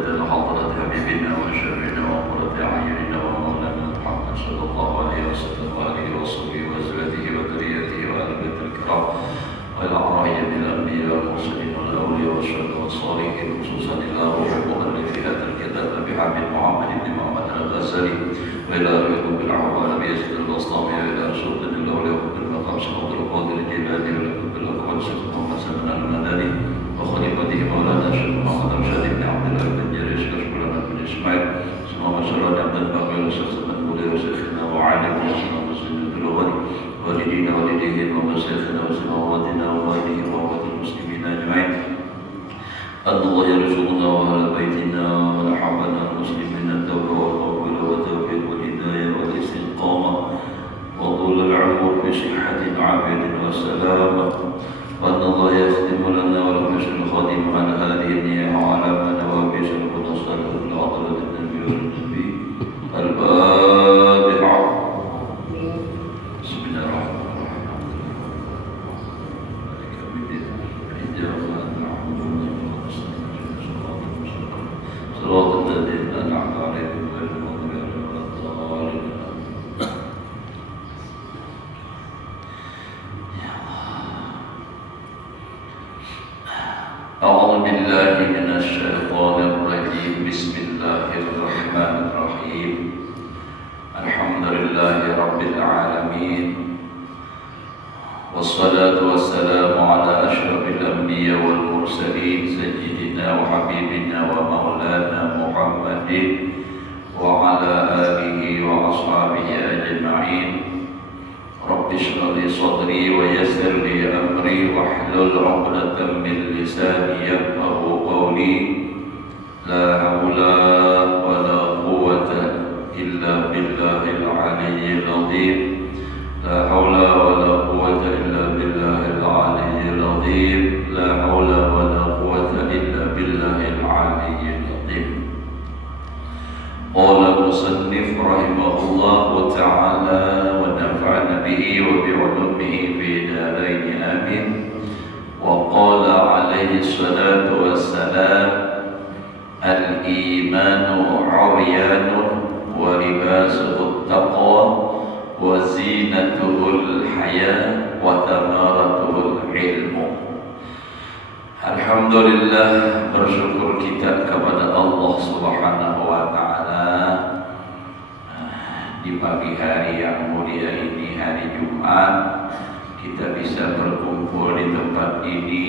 بدل حضرة حبيبنا وشرنا وقرة أعيننا ومولانا محمد صلى الله عليه وسلم وآله وصحبه وأزواجه وذريته وآل بيت الكرام وإلى أرواح الأنبياء والمرسلين والأولياء والشهداء والصالحين خصوصا إلى روح مؤلف هذا الكتاب أبي حامد محمد بن محمد الغزالي وإلى رب العوالم يزيد الأصنام وإلى سلطان الأولياء بالمقام سقط القادر الجيلاني ولكم بالأقوال سيد محمد سلمان المدني وخليفته مولانا الشيخ محمد رشاد بن عبد الله بن جريش كشكرنا بن إسماعيل سمع مسألة بن باقي وشيخ بن بولي وشيخنا وعالم وسلام مسلم الغني والدينا والديهم ومشايخنا وسماواتنا ووالدهم ووالد المسلمين أجمعين أن الله يرزقنا وأهل بيتنا ونحبنا المسلمين التوبة والقبول والتوفيق والهداية والاستقامة وطول العمر بصحة عافية وسلامة وأن الله يختم لنا ولكم الخاتم على هذه النية وعلى ما نوابش ربنا صلى الله عليه النبي والنبي الفاتحة بسم الله الرحمن الرحيم صراط الذين أنعمت عليهم غير المغضوب عليهم ولا الضالين أعوذ بالله من الشيطان الرجيم بسم الله الرحمن الرحيم الحمد لله رب العالمين والصلاة والسلام على أشرف الأنبياء والمرسلين سيدنا وحبيبنا ومولانا محمد وعلى آله وأصحابه أجمعين رب اشرح لي صدري ويسر لي أمري واحلل عقدة من لساني يفقهوا قولي لا حول ولا قوة إلا بالله العلي العظيم لا حول ولا قوة إلا بالله العلي العظيم لا حول ولا قوة إلا بالله العلي العظيم قال المصنف رحمه الله تعالى ونفعنا به وبعلومه في دارين آمين وقال عليه الصلاة والسلام الإيمان عريان ولباسه التقوى وزينته الحياة وثمرته العلم. Alhamdulillah, bersyukur kita kepada Allah Subhanahu wa Ta'ala di pagi hari yang mulia ini, hari Jumat, kita bisa berkumpul di tempat ini.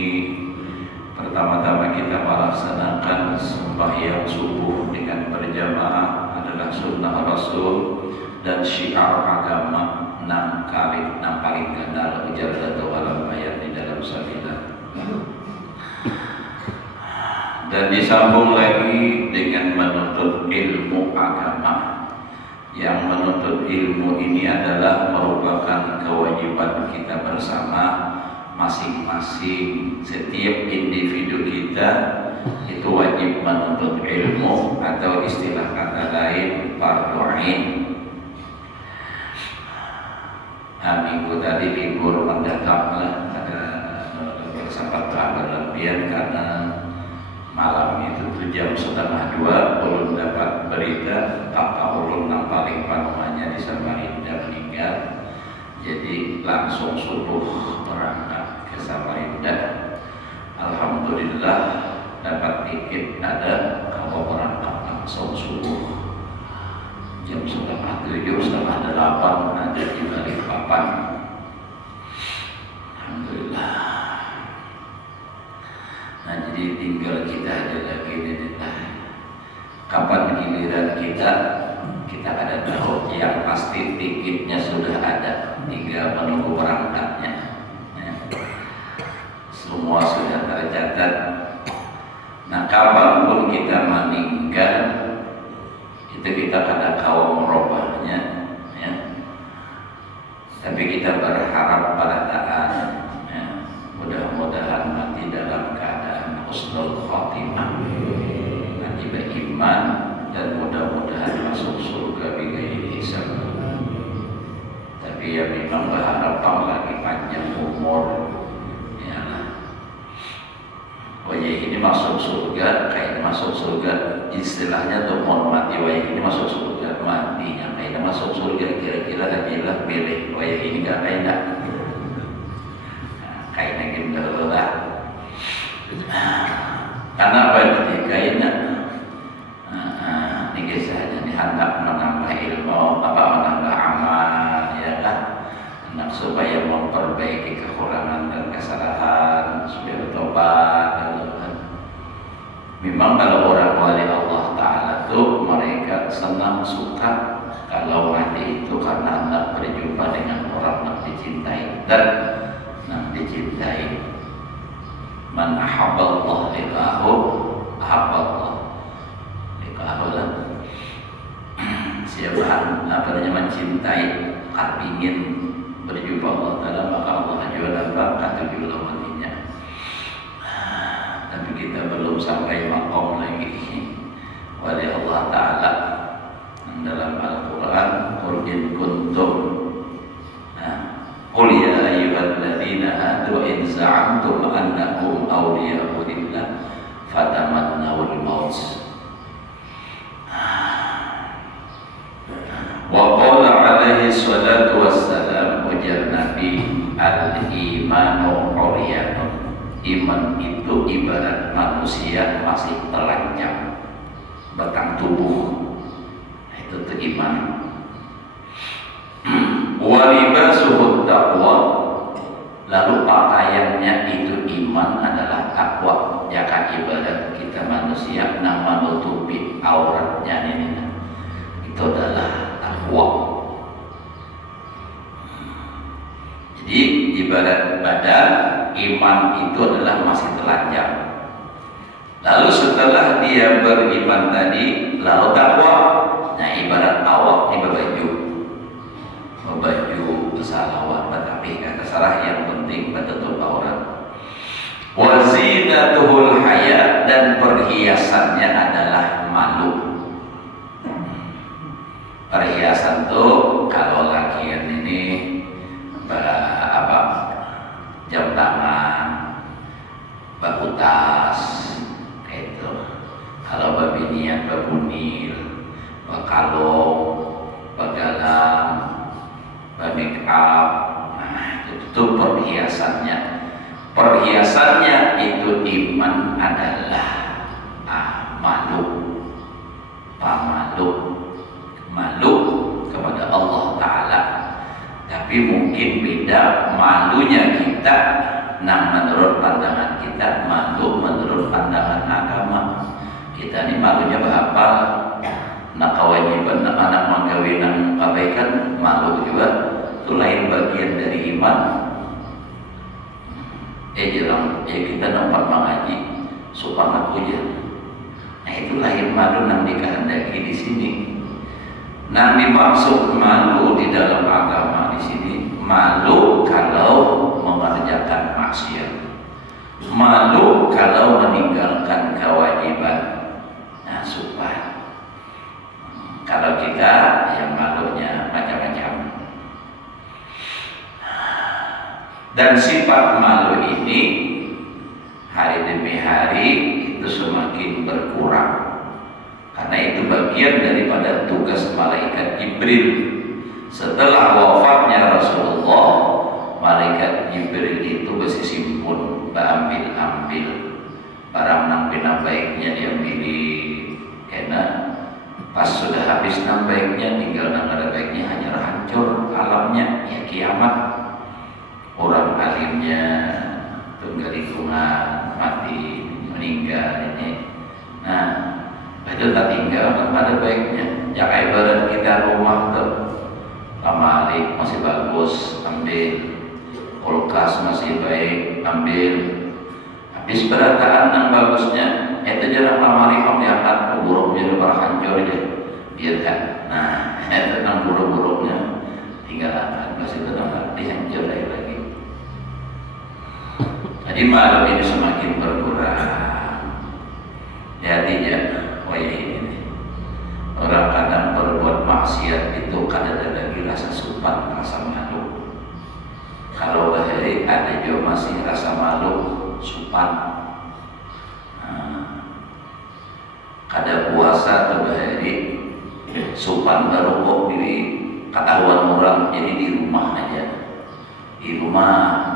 Pertama-tama kita melaksanakan sembahyang subuh dengan berjamaah adalah sunnah Rasul dan syiar agama 6 kali 6 paling ganda ijazah walam bayar di dalam sabilah. Dan disambung lagi dengan menuntut ilmu agama. Yang menuntut ilmu ini adalah merupakan kewajiban kita bersama masing-masing. Setiap individu kita itu wajib menuntut ilmu atau istilah kata lain fardhu ain. Minggu tadi libur mendatanglah ada sempat berlebihan karena malam itu jam 1:30 belum dapat berita Pak ulun yang paling panuannya di Samarinda meninggal, jadi langsung subuh berangkat ke Samarinda. Alhamdulillah dapat tiket ada kalau berangkat langsung subuh jam 7:30 7:30 ada di Balikpapan. Alhamdulillah. Nah, jadi tinggal kita aja lagi nih. Kapan giliran kita ada tahu yang pasti tiketnya sudah ada, tinggal menunggu berangkatnya. Ya. Semua sudah tercatat. Nah, kapanpun kita meninggal itu kita ada kaum merubahnya, ya. Tapi kita berharap pada taat, ya. Mudah-mudahan mati dalam keadaan husnul khatimah, mati beriman dan mudah-mudahan masuk surga bighairi hisab. Tapi ya memang berharap lagi panjang umur, ya. Oh ya, ini masuk surga, kayaknya masuk surga istilahnya tuh mohon mati wayah ini masuk surga, matinya kayaknya masuk surga, kira-kira hajilah milih wayah ini gak kayaknya kayaknya gitu lah. Karena apa itu kayaknya ini kisahnya ini hendak menambah ilmu, menambah amal, ya kan, hendak supaya memperbaiki kekurangan dan kesalahan, supaya bertobat, gitu kan. Memang kalau orang wali Allah Ta'ala tuh mereka senang suka kalau wali itu karena hendak berjumpa dengan orang yang dicintai dan yang dicintai. Man ahabballah liqahu ahabballah liqahu lah. Siapa mencintai ingin berjumpa Allah Ta'ala maka Allah juga bakal tujuh lawannya. Tapi kita belum sampai maqam lagi wali Allah Ta'ala. Dalam Al-Quran qul in kuntum qul ya ayyuhalladzina hadu in za'amtum annakum awliya'u lillah fatamannawul maut. Wa qala alaihi salatu wassalam, ujar Nabi, al-imanu uryanun. Iman itu ibarat manusia masih telanjang, batang tubuh. Itu tuh iman. Wa libasuhu taqwa. Lalu pakaiannya itu iman adalah takwa. Ya kan, ibarat kita manusia nama menutupi auratnya ini. Itu adalah takwa. Jadi ibarat badan, iman itu adalah masih telanjang. Lalu setelah dia beriman tadi, lalu takwa. Nah ibarat awak ini berbaju salawat, tapi kata salah yang penting betul aurat. Wa zinatuhul haya, dan perhiasannya adalah malu. Perhiasan tuh kalau lakian ini jam tangan, batu tas, itu. Kalau babinian babunil, bakalung, bagalang, make up, nah itu perhiasannya. Perhiasannya itu iman adalah malu, malu kepada Allah Ta'ala. Tapi mungkin beda malunya kita, nah menurut pandangan kita, malu menurut pandangan agama. Kita ini malunya berapa? Nak kewajiban anak menggawinan abaikan malu juga, itu lain bagian dari iman. Kita nampak mengaji sopan aku ya. Nah itu lain malu yang dikehendaki di sini. Nah dimaksud malu di dalam agama di sini, malu kalau mengerjakan maksiat, malu kalau meninggalkan kewajiban. Nah supaya kalau kita yang malunya macam-macam. Dan sifat malu ini hari demi hari itu semakin berkurang. Karena itu bagian daripada tugas malaikat Jibril. Setelah wafatnya Rasulullah, malaikat Jibril itu bersimpun, ambil barang nang bina baiknya diambil, karena pas sudah habis nang baiknya tinggal nang ada baiknya, hanya hancur alamnya, ya kiamat. Orang alimnya tunggal lingkungan mati, meninggal ini. Nah itu tak tinggal kan pada baiknya. Ya kayak ibarat kita rumah tuh, lemari masih bagus, ambil. Kulkas masih baik, ambil. Habis berataan yang bagusnya, itu jarang lemari kamu diangkat, buruknya udah hancur aja, biarkan. Nah itu yang buruk-buruknya tinggal angkat, masih tetap dihancur lagi. Jadi malu ini semakin berkurang. Ya tidak. Ini orang kadang berbuat maksiat itu kadang ada lagi rasa sopan, rasa malu. Kalau bahari ada juga masih rasa malu, sopan. Nah, kada puasa tuh hari supan baru kok di ketahuan orang, jadi di rumah aja, di rumah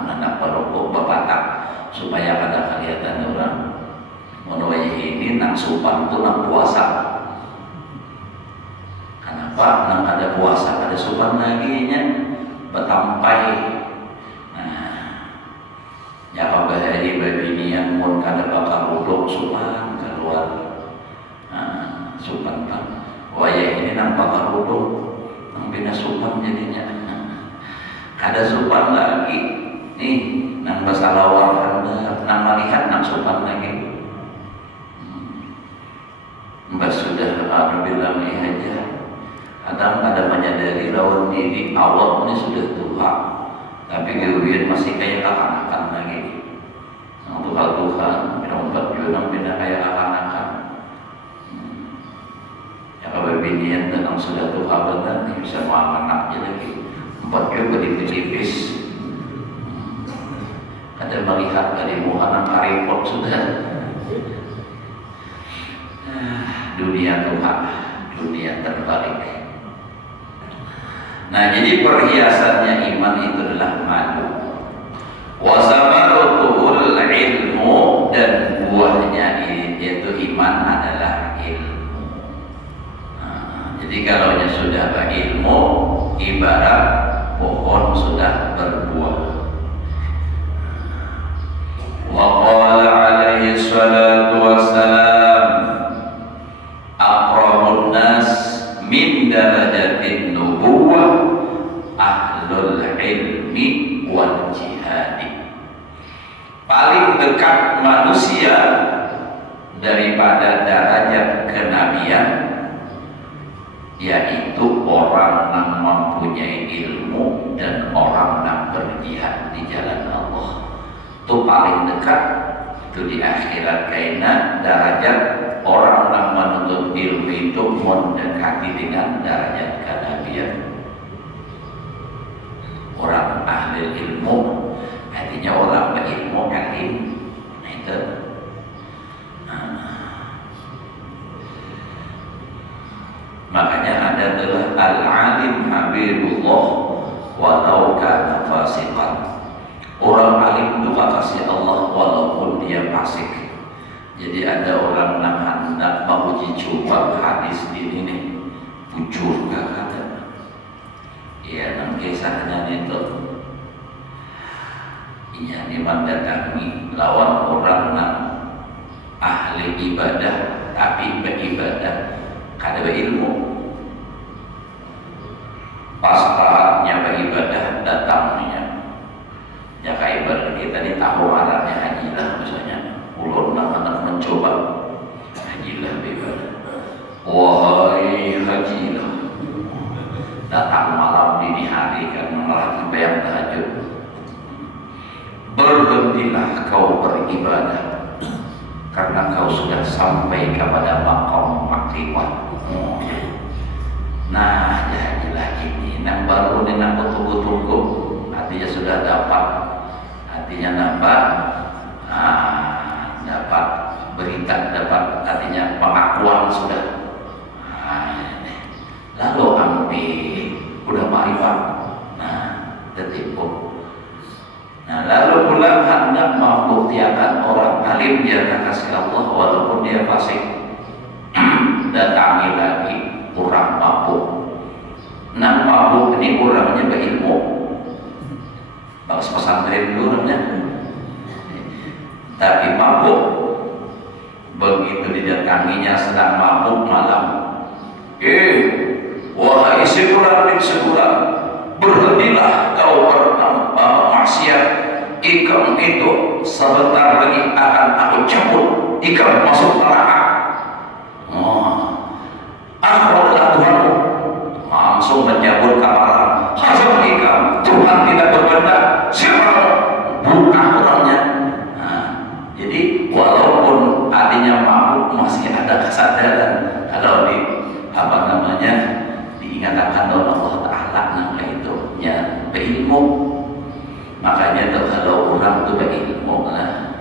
anak barokok bapatak supaya kada kelihatan orang menurut ini nang supan tuh nang puasa. Kenapa nang ada puasa ada supan lagi nya betampai. Nah ya kabehari babinian mun kada bakal uduk supan keluar. Supan kan wayah ini nang bakal uduk nang bina supan jadinya kada supan lagi nih nang basalawar anda nang malihat nang supan lagi. Mbak sudah bilang aja kadang kada menyadari lawan diri awal ini sudah tua tapi kemudian masih kayak kakanakan lagi. Nang Tuhan berompat juga nang bina kayak kakanakan. Ya kalau binian dan sudah tua benar bisa makan anaknya lagi. Empat juga ditipis. Ada melihat dari muka karipot sudah. Dunia Tuhan, dunia terbalik. Nah jadi perhiasannya iman itu adalah madu. Wa samarutul ilmu, dan buahnya itu iman adalah ilmu. Jadi kalau sudah berilmu ibarat pohon sudah berbuah. Wa qala alaihi salatu wassalam aqrabun nas min darajatin nubuwah ahlul ilmi wal jihadi. Paling dekat manusia daripada derajat kenabian yaitu orang yang mempunyai ilmu dan orang yang berjihad di jalan Allah. Itu paling dekat itu di akhirat karena derajat orang yang menuntut ilmu itu mendekati dengan derajat kenabian. Orang ahli ilmu artinya orang berilmu alim. Nah itu makanya ada adalah al-alim habibullah walau kana fasiqan. Orang alim itu kasih Allah walaupun dia fasik. Jadi ada orang yang hendak menguji coba hadis ini nih, bujur gak ada. Ya, nang kisahnya itu ini mendatangi lawan orang yang ahli ibadah tapi beribadah kada berilmu. Pas saatnya beribadah datangnya ya kayak ibadah kita ini tahu arahnya hajilah misalnya ulun nak mencoba hajilah beribadah. Wahai hajilah datang malam dini hari kan malah sembahyang tahajud, berhentilah kau beribadah karena kau sudah sampai kepada maqam makrifat. Nah jadilah ini nang baru ini nang tunggu-tunggu artinya sudah dapat, artinya dapat berita, dapat artinya pengakuan sudah. Lalu ambil udah marifat, nah tertipu. Nah lalu pula hendak membuktikan orang alim dia kasih Allah walaupun dia fasik. Datangi lagi orang mabuk. Nah mabuk ini orangnya berilmu. Bagus pesantren dulu orangnya. Tapi mabuk. Begitu didatanginya sedang mabuk malam. Wahai sebulan bin sebulan, berhentilah kau bermaksiat. Ikam itu sebentar lagi akan aku cabut. Ikam masuk neraka. Akhbarlah Tuhanmu. Langsung menyambut kamaran. Hazam ikam, Tuhan tidak berbeda. Siapa bukan orangnya. Jadi walaupun artinya mabuk masih ada kesadaran. Kalau di diingatkan oleh Allah Ta'ala nama itu ya berilmu. Makanya tuh kalau orang tuh berilmu lah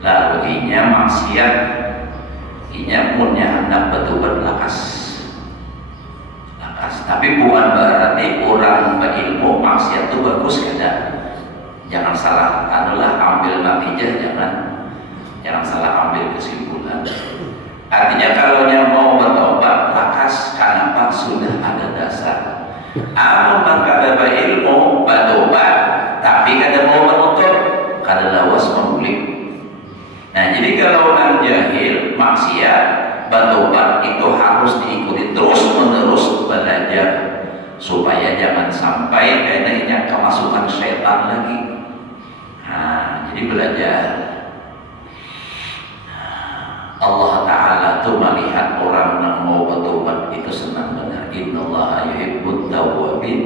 lalu inya maksiat Intinya munnya hendak betul lakas. Tapi bukan berarti orang berilmu maksiat itu bagus kada. Jangan salah ambil natijah, jangan salah ambil kesimpulan. Artinya kalau yang mau bertobat lakas, kenapa? Sudah ada dasar. Amun kada berilmu bertobat tapi kada mau menuntut, kada lawas mengulik. Nah, jadi kalau orang jahil maksiat bertobat itu harus diikuti terus menerus belajar supaya jangan sampai kayaknya kemasukan setan lagi. Nah, jadi belajar. Allah Ta'ala tuh melihat orang yang mau bertobat itu senang benar. Innallaha yuhibbut tawwabin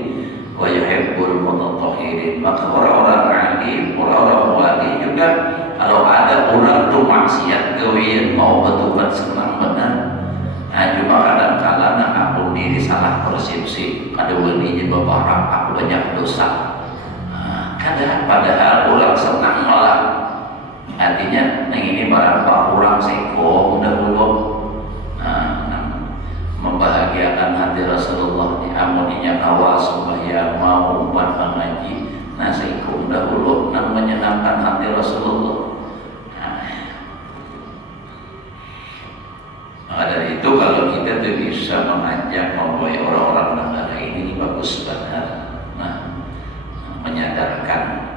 wa yuhibbul mutatahhirin. Maka orang-orang alim, orang-orang wali juga kalau ada orang tuh maksiat gawean mau bertobat senang benar. Nah, cuma kadang-kala aku diri salah persepsi, kada waninya bebarang aku banyak dosa. Padahal orang senang malah. Artinya yang ini barang pak kurang seko dahulu. Membahagiakan hati Rasulullah, amuninya kawas sembahyang mau umpan mengaji. Nah, seko dahulu menyenangkan hati Rasulullah. Maka dari itu kalau kita tuh bisa mengajak membawa orang-orang negara ini bagus banget. Menyadarkan.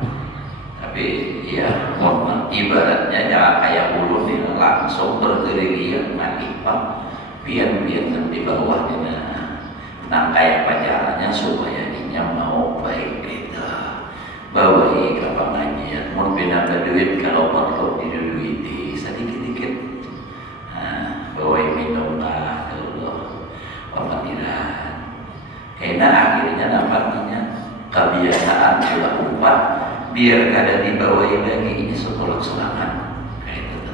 Tapi ya mohon ibaratnya jangan kayak bulu nih langsung bergerilya mati pak pian-pian di bawah ini. Nah, kayak pacarannya supaya dia mau baik itu bawahi ke pengajian mau bina duit kalau perlu diduiti sedikit-sedikit. Bawahi minum lah dulu pematiran karena akhirnya nampaknya kebiasaan juga umpat biar kada dibawain lagi ini sekolah serangan kayak itu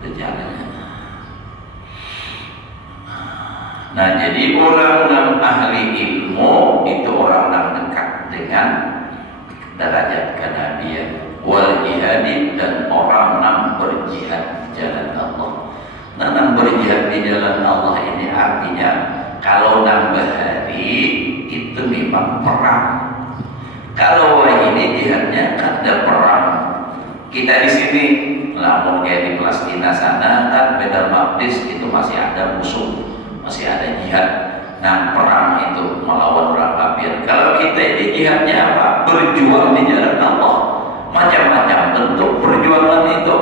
berjalannya. Nah, jadi orang yang ahli ilmu itu orang yang dekat dengan derajat kenabian wal jihadi dan orang yang berjihad di jalan Allah. Nah, yang berjihad di jalan Allah ini artinya kalau nambah hari itu memang perang. Kalau ini jihadnya kan ada perang. Kita di sini, namun kayak di Palestina sana kan Baitul Maqdis itu masih ada musuh, masih ada jihad. Nah, perang itu melawan orang kafir. Kalau kita ini jihadnya apa? Berjuang di jalan Allah. Macam-macam bentuk perjuangan itu.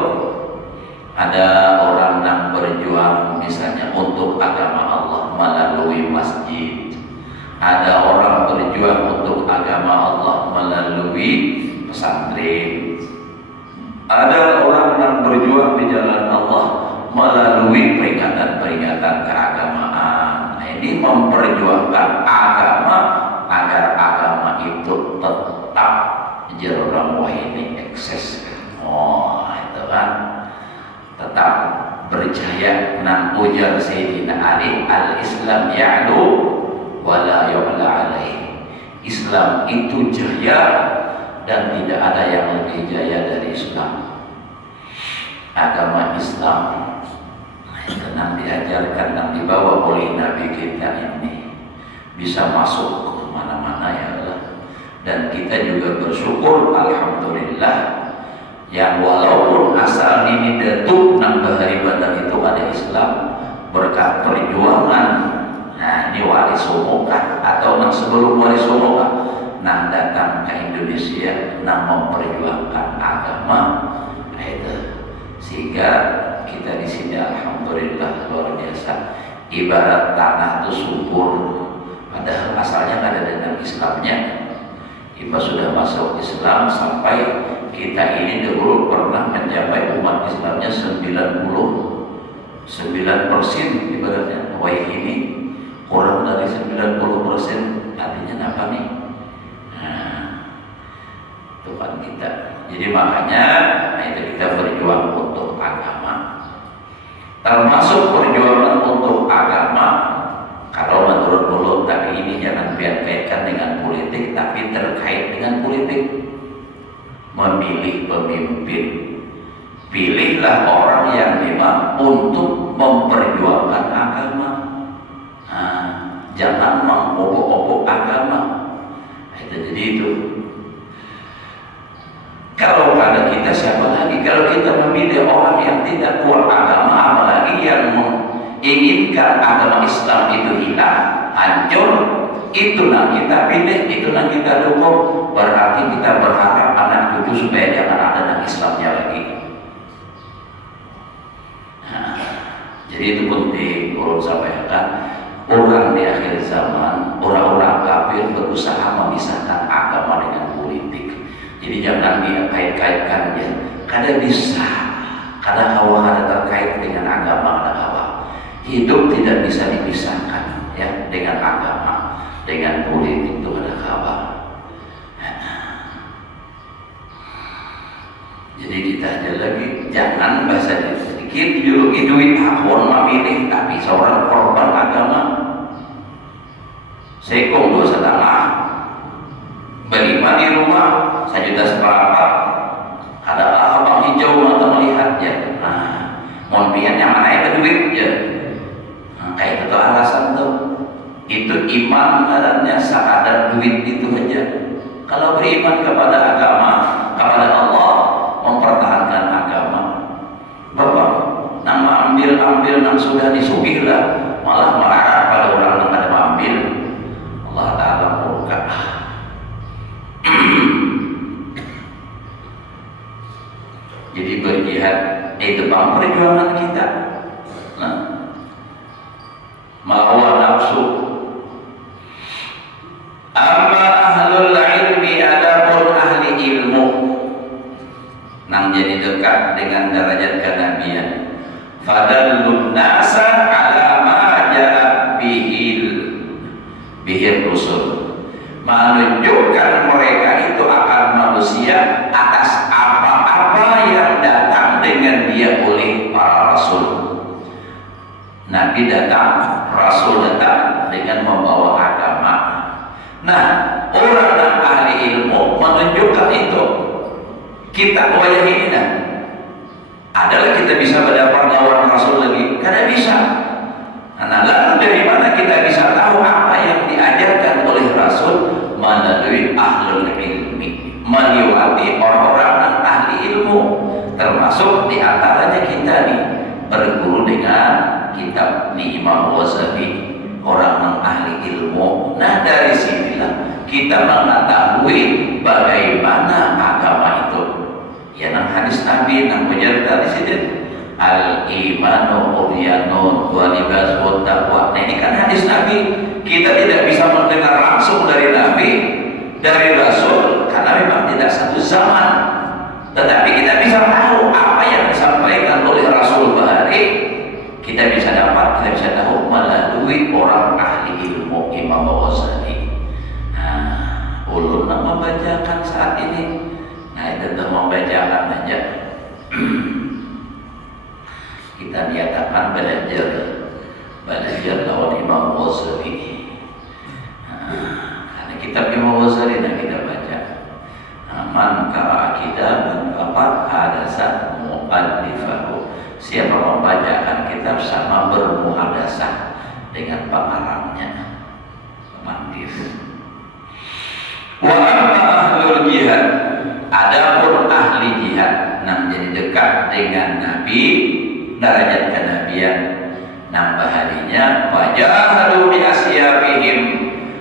Ada orang yang berjuang misalnya untuk agama Allah melalui masjid. Ada orang berjuang untuk agama Allah melalui pesantren. Ada orang yang berjuang di jalan Allah melalui peringatan-peringatan keagamaan. Nah, ini memperjuangkan agama agar agama itu tetap jerona ini eksis. Itu kan tetap berjaya. Nang ujar Sayyidina Ali, al-Islam ya'lu wala yu'la alaih. Islam itu jaya dan tidak ada yang lebih jaya dari Islam. Agama Islam yang diajarkan dan dibawa oleh Nabi kita ini bisa masuk ke mana-mana ya Allah. Dan kita juga bersyukur alhamdulillah yang walaupun asal ini datuk nang bahari Badar itu ada Islam berkat perjuangan. Nah, ini wali Somoka atau nang sebelum wali Somoka nang datang ke Indonesia nang memperjuangkan agama itu, sehingga kita di sini alhamdulillah luar biasa. Ibarat tanah itu subur, padahal asalnya nggak ada dengan Islamnya. Kita sudah masuk Islam sampai kita ini dulu pernah mencapai umat Islamnya 99% ibaratnya. Wah, ini kurang dari 90%, artinya apa nih? Nah, Tuhan kita. Jadi makanya itu kita berjuang untuk agama. Termasuk perjuangan untuk agama. Kalau menurut mulut tadi ini jangan kaitkan dengan politik, tapi terkait dengan politik. Memilih pemimpin Pilihlah orang yang memang untuk memperjuangkan agama. Jangan mengobok-obok agama. Jadi itu. Kalau pada kita siapa lagi? Kalau kita memilih orang yang tidak kuat agama, apalagi yang menginginkan agama Islam itu hilang, hancur, itu yang kita pilih, itu yang kita dukung. Berarti kita berharap anak cucu supaya jangan ada yang Islamnya lagi. Jadi itu penting urut sampaikan. Orang di akhir zaman, orang-orang kafir berusaha memisahkan agama dengan politik. Jadi jangan dikait-kaitkan ya. Kada bisa, kada hawa kada terkait dengan agama, kada hawa. Hidup tidak bisa dipisahkan ya dengan agama, dengan politik itu kada hawa. Jadi kita aja lagi jangan bahasa sedikit dulu duit akun memilih tapi seorang korban agama. Sekong 2,5 berlima di rumah 1,4 juta. Ada abang hijau mata melihatnya. Mohon pian yang mana ya duit ya. Kayak itu alasan tuh. Itu iman adanya sekadar duit itu aja. Kalau beriman kepada agama, kepada Allah, mempertahankan agama. Bapak, nama ambil nang sudah disugih lah, malah marah pada orang yang ada ambil. Allah Ta'ala murka. Jadi berjihad itu bang perjuangan kita. Melawan nafsu. Amma ahlul ilmi adapun ahli ilmu nang jadi dekat dengan derajat kenabian. Fadallun nasa ala ma jarat bihir rusul, menunjukkan mereka itu akan manusia atas apa-apa yang datang dengan dia oleh para rasul. Nabi datang, rasul datang dengan membawa agama. Nah, orang yang ahli ilmu menunjukkan itu. Kita wajah ini nah, adalah kita bisa berdapat lawan rasul lagi, karena bisa. Nah, lalu dari mana kita bisa tahu apa yang diajarkan oleh Rasul? Melalui ahlul ilmi, melewati orang-orang yang ahli ilmu, termasuk diantaranya kita nih berguru dengan kitab Imam Ghazali, orang yang ahli ilmu. Nah, dari sinilah kita mengetahui bagaimana agama itu. Ya, nang hadis Nabi nang ujar tadi sini. Al-imanu uryanun wa libasul taqwa. Nah, ini kan hadis Nabi. Kita tidak bisa mendengar langsung dari Nabi, dari Rasul, karena memang tidak satu zaman. Tetapi kita bisa tahu apa yang disampaikan oleh Rasul Bahari. Kita bisa dapat, kita bisa tahu melalui orang ahli ilmu Imam Ghazali. Nah, ulun membacakan saat ini. Nah, itu membacakan aja. Kita nyatakan belajar lawan Imam Ghazali. Karena kitab Imam Ghazali yang kita baca. Man qara'a kitaban faqad hadasa mu'allifahu. Siapa membacakan kitab sama bermuhadasah dengan pengarangnya, pemanggil. Wa amma ahlul jihad, adapun ahli jihad yang jadi dekat dengan Nabi, derajat kenabian, nambah harinya wajahadu bi asyabihim,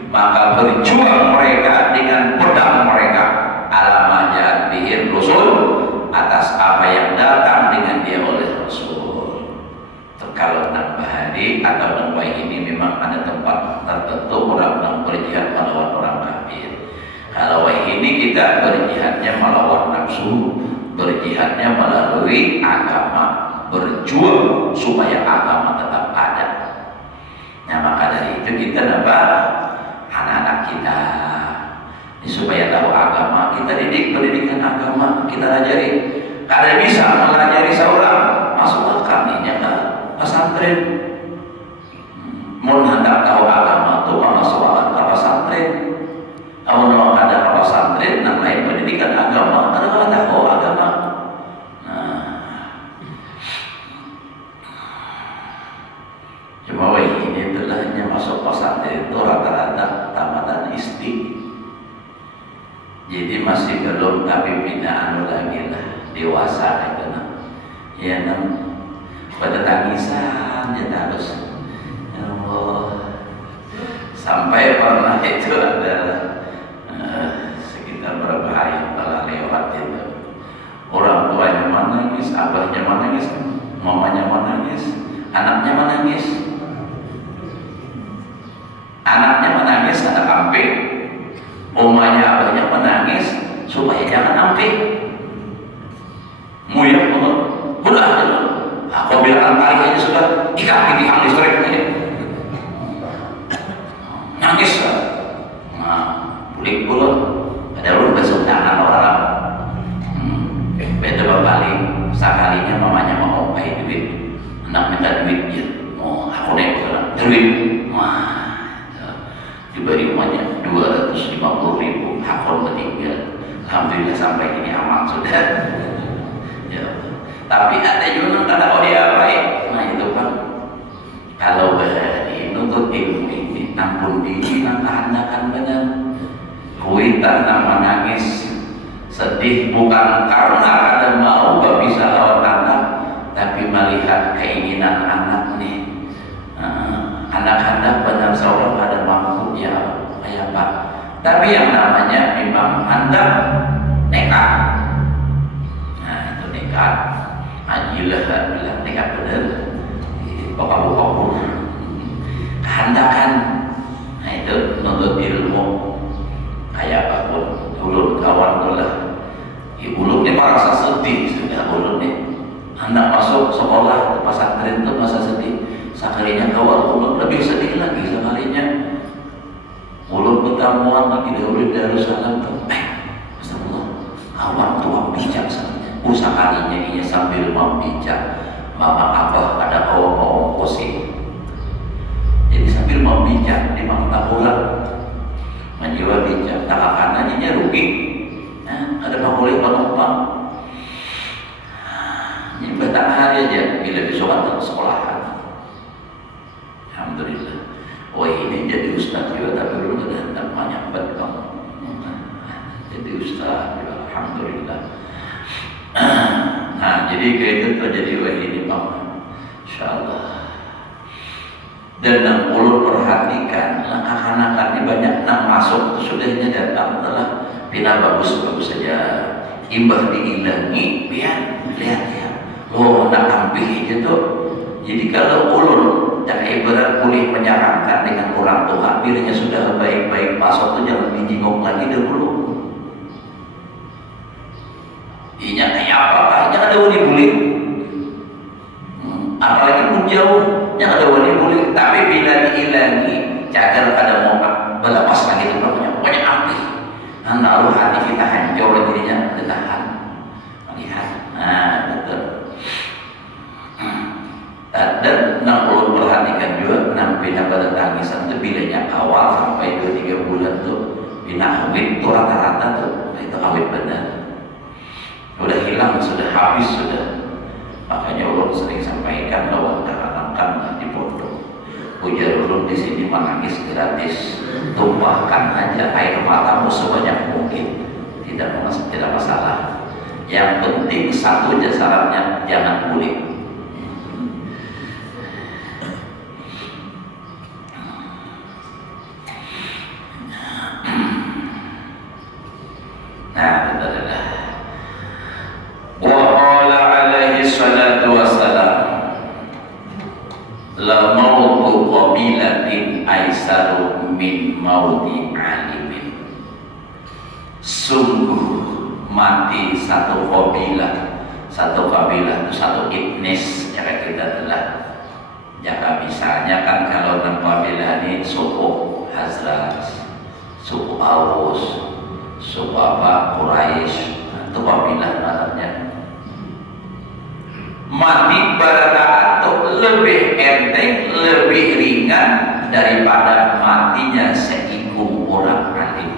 maka berjuang mereka dengan pedang mereka, alama jahat bihim rusul, atas apa yang datang dengan dia oleh Rasul. Kalau nambah hari atau nambah ini memang ada tempat tertentu orang yang berjihad melawan orang kafir. Kalau ini kita berjihadnya melawan nafsu, berjihadnya melalui agama, berjuang supaya agama tetap ada. Nah, maka dari itu kita dapat anak-anak kita ini supaya tahu agama, kita didik pendidikan agama, kita ajari. Kada bisa mengajari seorang masuk akaminya ke pesantren. Mun hendak tahu agama itu masuk ke pesantren. Kalau ada ke pesantren, namanya pendidikan agama, kada tahu agama. Nah, masuk pesantren itu rata-rata tamatan SD. Jadi masih belum, tapi pindah anu lagi lah, dewasa itu nah. Ya nam, pada tangisan ya terus. Ya Allah. Sampai pernah itu adalah sekitar berapa hari telah lewat itu. Orang tuanya menangis, abahnya menangis, mamanya menangis, anaknya menangis. Anaknya menangis kata ampe, omanya abahnya menangis supaya jangan ampe. Muyak banget, udah, aku bilang tarik aja sudah, ikat di listrik aja. Nangis, nah, bulik pulang, ada ulun besok tangan orang. Beda berbalik, sekalinya mamanya mau pakai duit, anak minta duit ya, mau aku naik duit, wah. Diberi uangnya 250.000, hakon meninggal. Alhamdulillah sampai ini aman sudah. Ya. Tapi ada juga kata oh dia baik. Nah itu kan kalau berani nuntut ilmu ini, ampun diri nangkahandakan benar. Kuitan nama nangis, sedih bukan karena ada mau gak bisa lawan anak, tapi melihat keinginan anak nih. Anak-anak benar seorang ada mampu ya kayak Pak. Tapi yang namanya memang Anda nekat. Nah itu nekat. Ajilah bilang nekat benar. Bapak-bapak kehendakan. Nah itu nuntut ilmu. Kayak apapun. Ulun kawan tulah. Ulun ini merasa sedih sudah ulun nih. Anak masuk sekolah ke pesantren itu masa sedih. Sekalinya kawal ulun lebih sedih lagi sekalinya ulun pertemuan lagi dari Darussalam ke astagfirullah awak tua bijak sekalinya sekalinya ini sambil membijak mama abah ada awak mau kosi jadi sambil membijak di maktabulan menjiwa bijak tak kanannya rugi ada apa boleh penumpang ini betah hari aja bila besok ke sekolahan. Alhamdulillah. Oh ini jadi ustaz juga tapi belum ada banyak betul. Jadi ustaz juga alhamdulillah. Nah jadi kayak itu terjadi wah ini Pak. Insyaallah. Dan yang ulun perhatikan anak-anak ini banyak yang masuk itu sudahnya datang telah pindah bagus-bagus saja. Imbah diilangi biar lihat ya. Lo nak tampil itu. Jadi kalau ulun dan ibarat boleh menyarankan dengan orang tua bilanya sudah baik-baik masuk itu jangan dijenguk lagi dahulu. Inya kayak apa? Jangan ada wani boleh. Apalagi pun jauh, jangan ada wani boleh. Tapi bila diilangi, jangan ada mau berlepas lagi itu pokoknya ambil. Lalu hati kita hancur dirinya ditahan. Lihat, nah betul. Dan nak ulun perhatikan juga nak pindah pada tangisan itu bilanya awal sampai 2-3 bulan tuh pindah awet tuh rata-rata tuh itu awet benar udah hilang sudah habis sudah makanya ulun sering sampaikan bahwa tanamkan di pondok ujar ulun di sini menangis gratis tumpahkan aja air matamu sebanyak mungkin tidak masalah yang penting satu aja syaratnya jangan bulik. Sungguh mati satu kabilah itu satu etnis cara kita telah jaga misalnya kan kalau enam kabilah ini suku Hazrat, suku Aus, suku apa Quraisy itu kabilah namanya mati barataan itu lebih enteng lebih ringan daripada matinya seikung orang alim.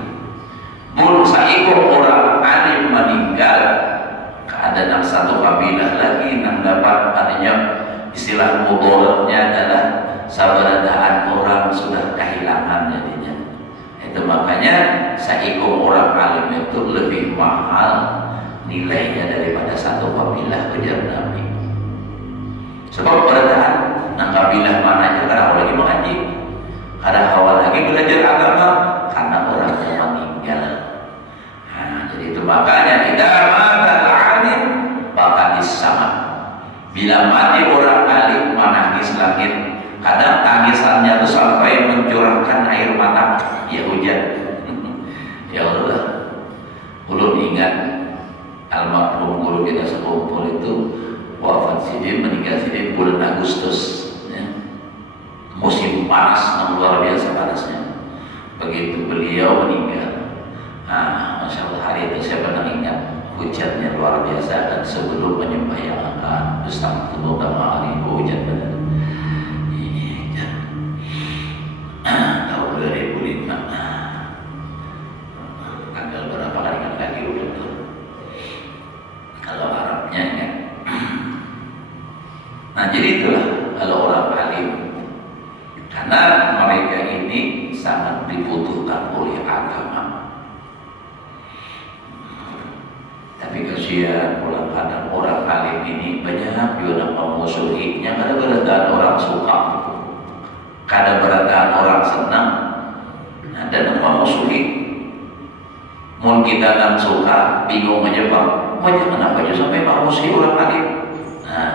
Bulu seikung orang alim meninggal, ada satu kabilah lagi yang dapat adanya istilah mudaratnya adalah sabaradaan orang sudah kehilangan jadinya. Itu makanya saikum orang alim itu lebih mahal nilainya daripada satu kabilah, ujar Nabi. Sebab beradaan nah kabilah mana aja karena lagi mengaji, ada awal lagi belajar agama karena orang yang meninggal. Nah, jadi itu makanya kita mata alim bakatis sama. Bila mati orang alim menangis langit, kadang tangisannya itu sampai mencurahkan air mata, ya hujan. Ya Allah, belum ingat almarhum guru kita sekumpul itu wafat sidin, meninggal sidin bulan Agustus, ya. Musim panas yang luar biasa panasnya. Begitu beliau meninggal, Masya Allah, hari itu saya pernah ingat hujannya luar biasa. Dan sebelum menyembahyangkan Astagfirullah kemarin hujan benar. Ini hujan tahun 2005, tanggal berapa kali ingat lagi udah tuh kalau Arabnya ya. Nah jadi itulah kalau orang alim, karena mereka ini sangat dibutuhkan oleh agama. Tapi kasihan kadang orang alim ini banyak juga memusuhinya, kadang beradaan orang suka, kadang beradaan orang senang, dan memusuhi. Mun kita kan suka, bingung aja Pak, kenapa aja sampai memusuhi orang alim. Nah,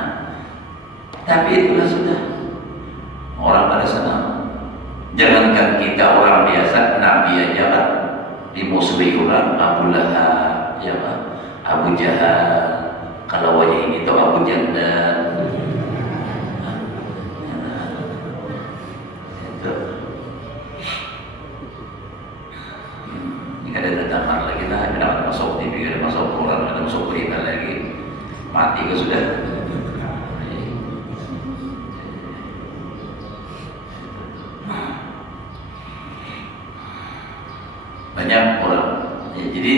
tapi itulah sudah orang pada senang. Jangankan kita orang biasa, Nabi aja kan dimusuhi orang, Abu Lahab, ya Pak, Abu Jahal, kalau wajah ini tuh Abu Jandal. Itu. Ini ada datang lagi lah, ada masuk TV, ada masuk koran, ada masuk berita lagi, mati ke sudah. Banyak orang, ya, jadi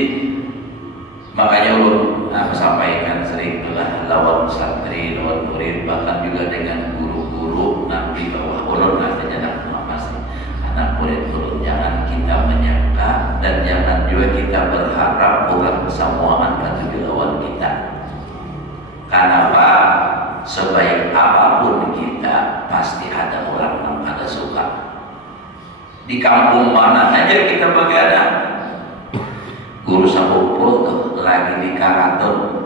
makanya ulun sampaikan sering telah lawan santri, lawan murid, bahkan juga dengan guru-guru nanti bahwa ulun rasanya nak mengawasi anak murid ulun, jangan kita menyangka dan jangan juga kita berharap orang semua akan jadi lawan kita. Kenapa? Sebaik apapun kita pasti ada orang yang ada suka. Di kampung mana aja kita begadang, guru sakumpul tuh lagi di Karaton,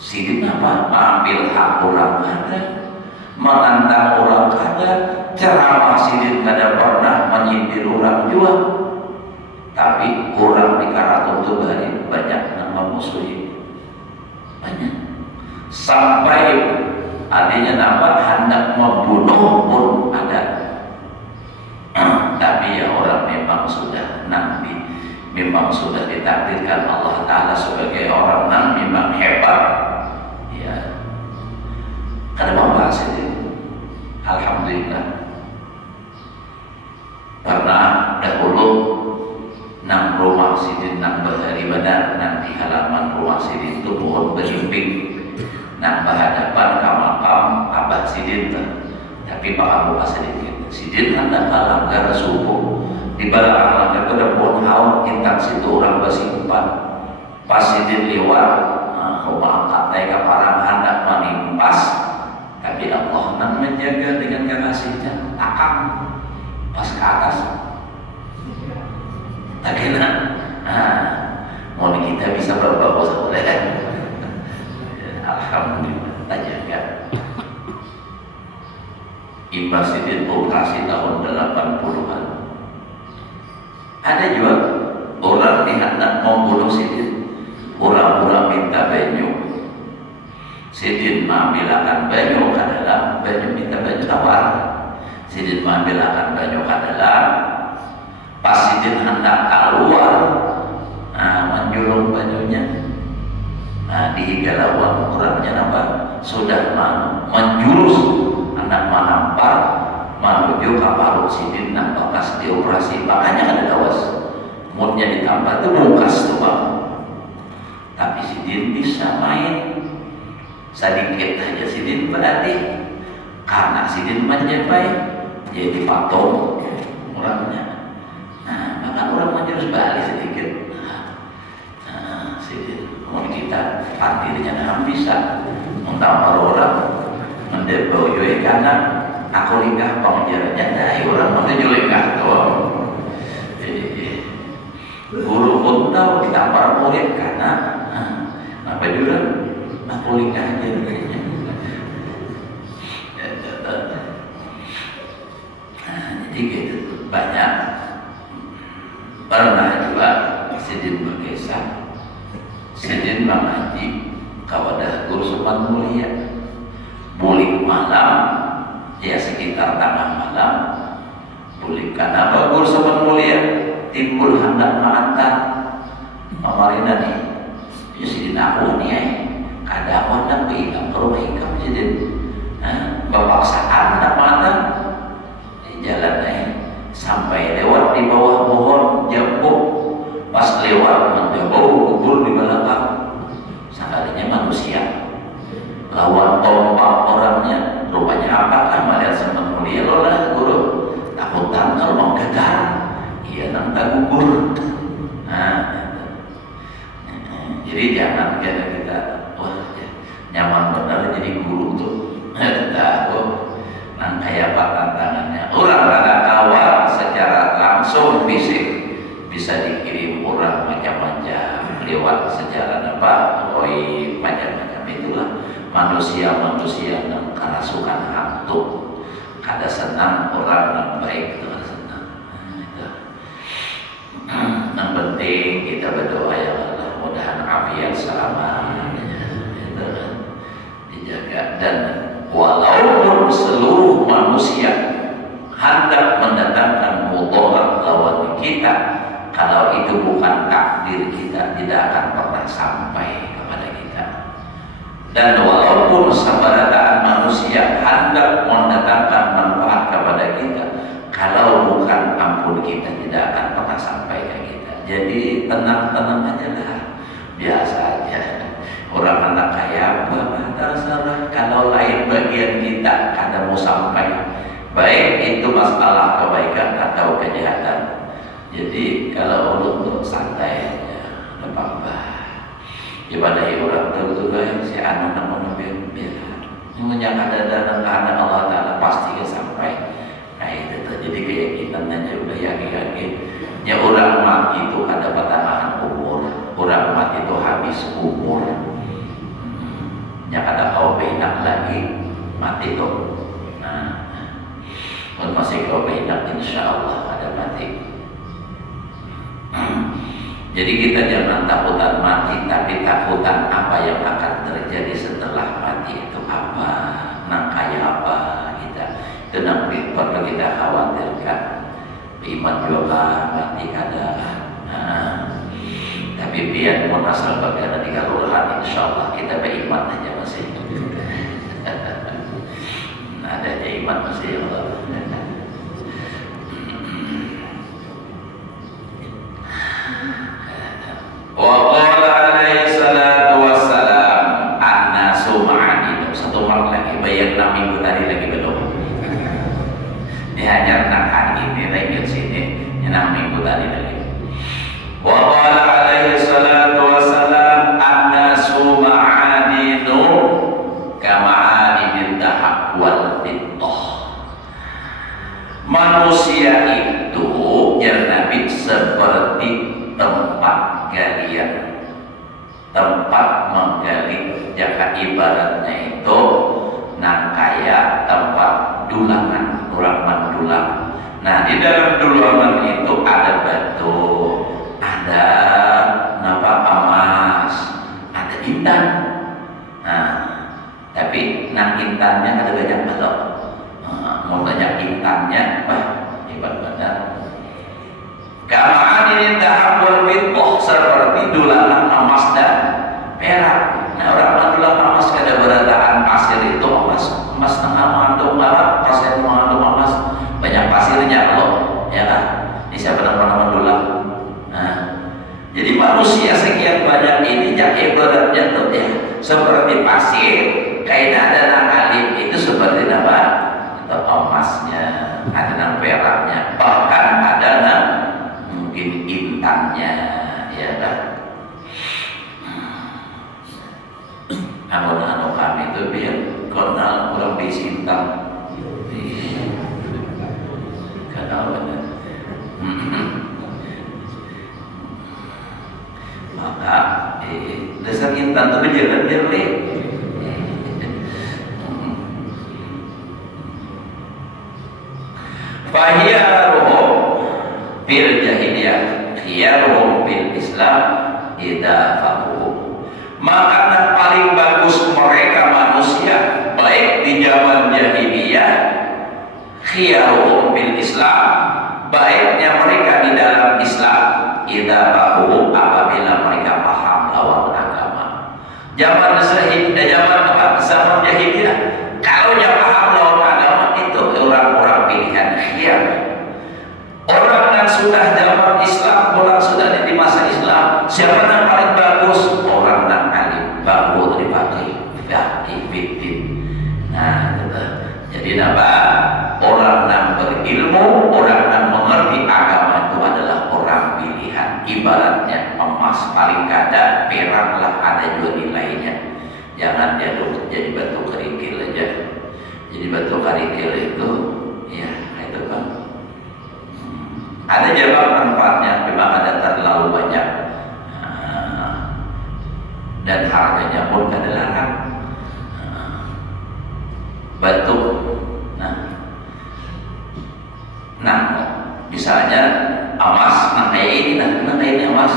sidin apa? Mengambil hak orang ada, menantang orang ada, ceramah sidin kada pernah menyindir orang juga. Tapi orang di Karaton tuh banyak yang memusuhi, banyak. Sampai adanya nama hendak membunuh pun ada. Tapi ya orang memang sudah nabi, memang sudah ditakdirkan Allah Ta'ala sebagai orang yang memang hebat, ya. Kada membahas itu. Alhamdulillah pernah dahulu nang rumah sidin nang bahari badan, nanti halaman rumah sidin itu pohon berimping nang berhadapan ke makam abah sidin, tapi pakar muka sedikit. Sidin hendak langgar subuh, di belakang langgar itu ada pohon haur, intang situ orang bersimpan. Pas sidin lewat, rumah angkat naik ke parang hendak menimpas, tapi Allah nan menjaga dengan kekasihnya, takam pas ke atas. Tak kena, mau kita bisa berbawa saudara. Alhamdulillah, tak jaga. Imbas sidin operasi tahun 80-an. Ada juga orang dihendak membunuh sidin, pura-pura minta banyu. Sidin mengambilkan banyu ke dalam, banyu minta banyu tawar. Sidin mengambilkan banyu ke dalam, pas sidin hendak keluar, menjulung bajunya. Dihigalauan orangnya nampak sudah menjurus anak menampar menuju ke parut sidin nak bekas dioperasi, makanya ada dawas moodnya ditampar itu bungkas tuh Bang. Tapi sidin bisa main sedikit aja, sidin berarti karena sidin menjapai jadi patung orangnya. Nah, maka orang harus balik sedikit. Sidin mau kita parkirnya nah bisa mentawar orang mendebau juga karena aku lingkah pengajarannya dari orang menuju lingkah tuh. Guru pun tahu ditampar murid karena apa juga aku lingkah aja. Jadi gitu banyak pernah juga sidin berkisah sidin mengaji kawadah guru sopan mulia bulik malam ya sekitar tengah malam bulik karena apa guru sopan mulia timbul hendak mengantar pemerintah nih ya sidin aku nih kada hendak bilang ke rumah hikam sidin bapak saat hendak mengantar jalan sampai lewat di bawah pohon jambu pas lewat menjauh gugur di belakang sekalinya manusia lawan tombak orangnya rupanya apakah melihat sama mulia lo lah guru takutan kalau mau gagal iya nang gugur. Nah jadi jangan kita wah nyaman benar jadi guru tuh tahu nang kayak apa tantangannya orang rada kawal secara langsung fisik bisa dikirim orang macam-macam lewat sejarah apa roy macam-macam itulah manusia-manusia yang kerasukan hantu kada senang orang yang baik itu kada senang yang penting kita berdoa ya Allah mudahan afiat selamanya dijaga dan walaupun seluruh manusia hendak mendatangkan mudarat lawan kita, kalau itu bukan takdir kita tidak akan pernah sampai kepada kita. Dan walaupun sabarataan manusia hendak mendatangkan manfaat kepada kita, kalau bukan ampun kita tidak akan pernah sampai ke kita. Jadi tenang-tenang aja lah, biasa aja. Orang anak kaya apa terserah kalau lain bagian kita kada mau sampai baik itu masalah kebaikan atau kejahatan. Jadi kalau untuk santai aja apa-apa ibadah orang terus si anak namun biar yang ada dalam kehendak Allah Ta'ala pasti sampai. Nah itu jadi keyakinan aja udah yakin ya orang mati itu ada pertengahan umur orang mati itu habis umur yang ada kau benak lagi mati tuh. Nah, masih kau benak insya Allah ada mati. Jadi kita jangan takutan mati, tapi takutan apa yang akan terjadi setelah mati itu apa, nang kayak apa kita. Itu nang perlu kita khawatirkan. Iman juga mati kada. Nah, tapi biar pun asal bagian di kelurahan insya Allah kita beriman aja masih ada aja iman masih ya Allah. Wa qala alaihi salatu wassalam an-nasu ma'adin. Satu malam lagi bayang 6 minggu tadi lagi belum dihajar nak hari ini lagi sini 6 minggu tadi lagi. Wa qala alaihi salatu wassalam an-nasu ma'adinu kama'adinid dahab wal fiddah. Manusia itu ya Nabi seperti tempat galian, tempat menggali, jaka ibaratnya itu nang kaya tempat dulangan, orang mendulang. Nah di dalam dulangan itu ada batu, ada emas, ada intan. Nah tapi nang intannya ada banyak balok. Mau banyak intannya, wah hebat benar. Kama'adin dahab wal fiddah, seperti dulangan emas dan perak. Nah orang mendulang emas kada berataan pasir itu emas tengah mengandung perak, pasir mengandung emas, banyak pasirnya loh, ya kan? Ini siapa yang pernah mendulang? Nah, jadi manusia sekian banyak ini yang ibaratnya tuh ya seperti pasir, kaitan ada alim itu seperti apa? kenal orang Bisintang. Kenal benar. Maka dasar intan itu berjalan jelek. Fahiyaruhum fil jahiliyah, khiyaruhum fil Islam idza faqahu. Makanan paling bagus mereka manusia baik di zaman jahiliyah, khiyaruhum fil Islam, baiknya mereka di dalam Islam, idza faqahu, apabila mereka paham lawan agama. Zaman jahiliyah, kalau dia paham lawan agama itu orang-orang pilihan khiyar. Orang yang sudah zaman Islam, orang sudah di masa Islam, siapa yang paling bagus? Orang yang alim, baru dipakai fikih. Nah, jadi apa? Orang yang berilmu, orang yang mengerti agama itu adalah orang pilihan. Ibaratnya emas paling kada, peraklah ada juga nilainya. Jangan dia jadi batu kerikil aja. Jadi batu kerikil itu, ya itu kan. Ada jawab manfaatnya, memang ada terlalu banyak, dan harganya pun kada larang. Batu, nah, misalnya emas, nah kayak ini, nah kayak ini emas,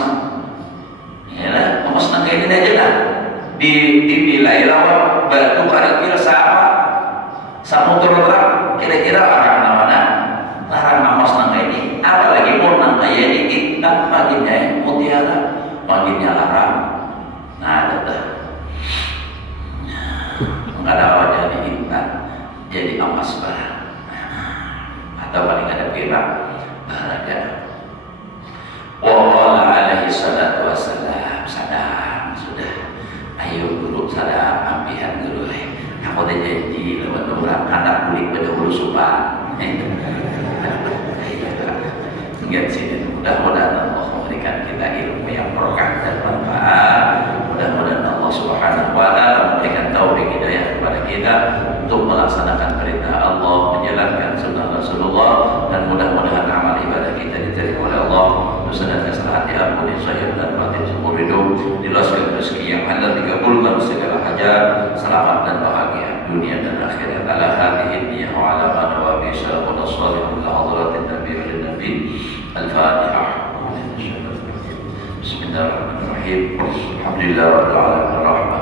ya lah, emas nah kayak ini aja lah. Dinilai lawan batu kira-kira sama terang, kira-kira larang mana? Larang emas nah kayak ini. Apalagi mau nang kayak ini intan makinnya mutiara, makinnya larang. Nah, nggak ada jadi intan, jadi emas barang, atau paling ada perak baraga. Wa alaihi salatu wassalam, sadam sudah. Ayo guru sadam, ampihan guru. Aku udah janji lewat orang anak kulit berdahulu sumpah. Enggak sih, mudah-mudahan Allah memberikan kita ilmu yang berkah dan manfaat. Mudah-mudahan Allah Subhanahu wa taala memberikan taufik hidayah kepada kita untuk melaksanakan perintah Allah, menjalankan sunnah Rasulullah, dan mudah-mudahan amal ibadah kita diterima oleh Allah. Dosa dan kesalahan diampuni, zahir dan batin seumur hidup, diluaskan rezeki yang halal, dikabulkan segala hajat, selamat dan bahagia dunia dan akhirat. Ala hadhihi niyah wa ala ma nawabi sallallahu alaihi wa hadratin nabi wa nabi. Al-Fatihah. Bismillahirrahmanirrahim. Alhamdulillah rabbil alamin.